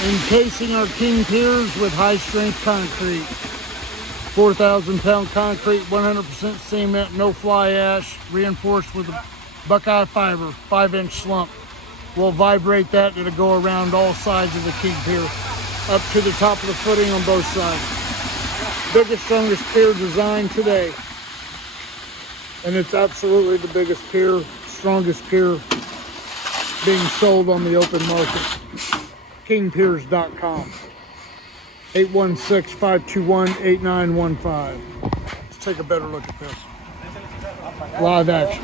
Encasing our King Piers with high-strength concrete. 4,000-pound concrete, 100% cement, no fly ash, reinforced with a Buckeye fiber, 5-inch slump. We'll vibrate that. It'll go around all sides of the King Pier, up to the top of the footing on both sides. Biggest, strongest pier design today. And it's absolutely the biggest pier, strongest pier being sold on the open market. KingPiers.com. 816-521-8915. Let's take a better look at this. Live action.